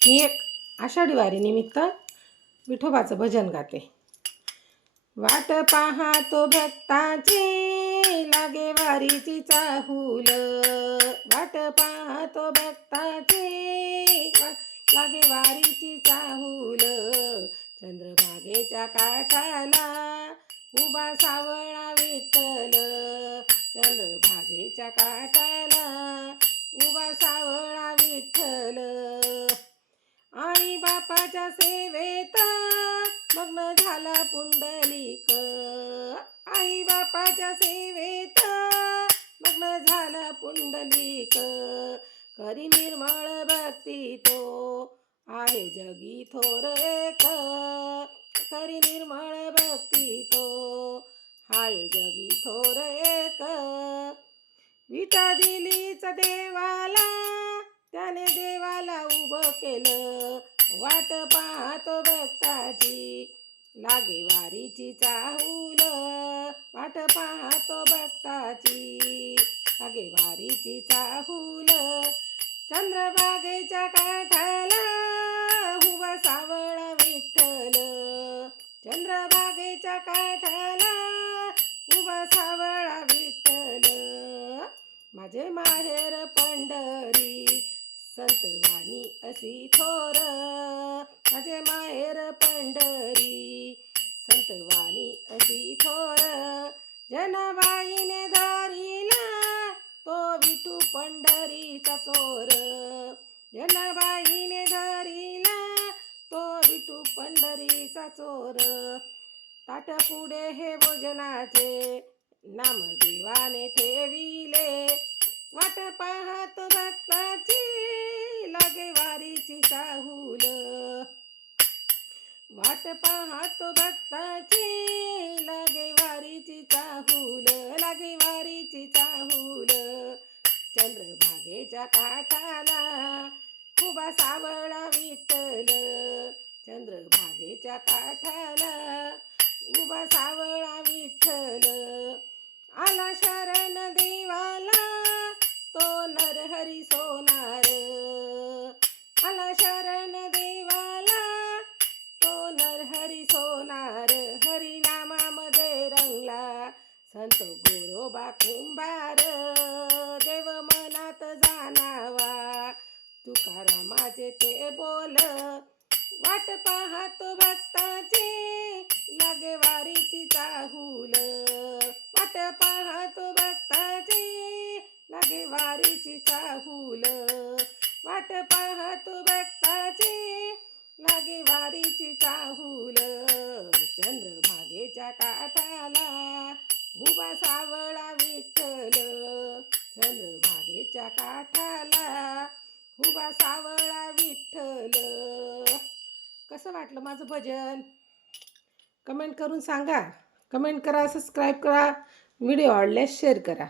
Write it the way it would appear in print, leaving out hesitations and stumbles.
मी एक आषाढी वारीनिमित्त विठोबाचं भजन गाते. वाट पाहतो भक्ताची लागे वारीची चाहूल, वाट पाहतो भक्ताची लागे वारीची चाहूल. चंद्रभागेच्या काठाला उभा सावळा विठ्ठल, चंद्रभागेच्या काठाला उभा सावळा विठ्ठल. आई बापाच्या सेवेत मग्न झाला पुंडलिक, आई बापाच्या सेवेत मग्न झाला पुंडलिक. करी निर्मळ भक्ती तो आहे जगी थोर एक, करी निर्मळ भक्ती तो आहे जगी थोर एक. विटा दिलीच देवाला त्याने देवाला उभं केलं, वाट पाहतो भक्ताची लागे वारीची चाहूल, वाट पाहतो भक्ताची लागे वारीची चाहूल. चंद्रभागेच्या काठाला उभा सावळा विठ्ठल, चंद्रभागेच्या काठाला उभा सावळा विठ्ठल. माझे माहेर पंढरी संतवाणी अशी थोर, माझे माहेर पंढरी संतवाणी अशी थोर. जनाबाईने धरिला तो विठू पंढरीचा चोर, जनाबाईने धरिला तो विठू पंढरीचा चोर. ताट पुढे हे भोजनाचे नामदेवाने ठेविले, वाट पाहतो भक्ताची लागे वारीची चाहूल, वाट पाहतो भक्ताची लागे वारीची चाहूल, लागे वारीची चाहूल. चंद्रभागेच्या काठाला उभा सावळा विठ्ठल, चंद्रभागेच्या काठाला उभा सावळा विठ्ठल. आला शरण देवाला तो नरहरी सोनार, आला शरण देवाला तो नरहरी सोनार. हरिनामामध्ये रंगला संत गोरोबा कुंभार, देव मनात जाणावा तुकारामाचे ते बोल. वाट पाहतो भक्ताची लागे वारीची चाहूल, वाट पाहतो भक्ताची लागे वारीची चाहूल, वाट पाहतो भक्ताची लागे वारीची चाहूल. चंद्रभागेच्या काठाला उभा सावळा विठ्ठल, चंद्रभागेच्या काठाला उभा सावळा विठ्ठल. कसं वाटलं माझं भजन? कमेंट करून सांगा. कमेंट करा, सबस्क्राईब करा, व्हिडिओ आवडल्यास शेअर करा.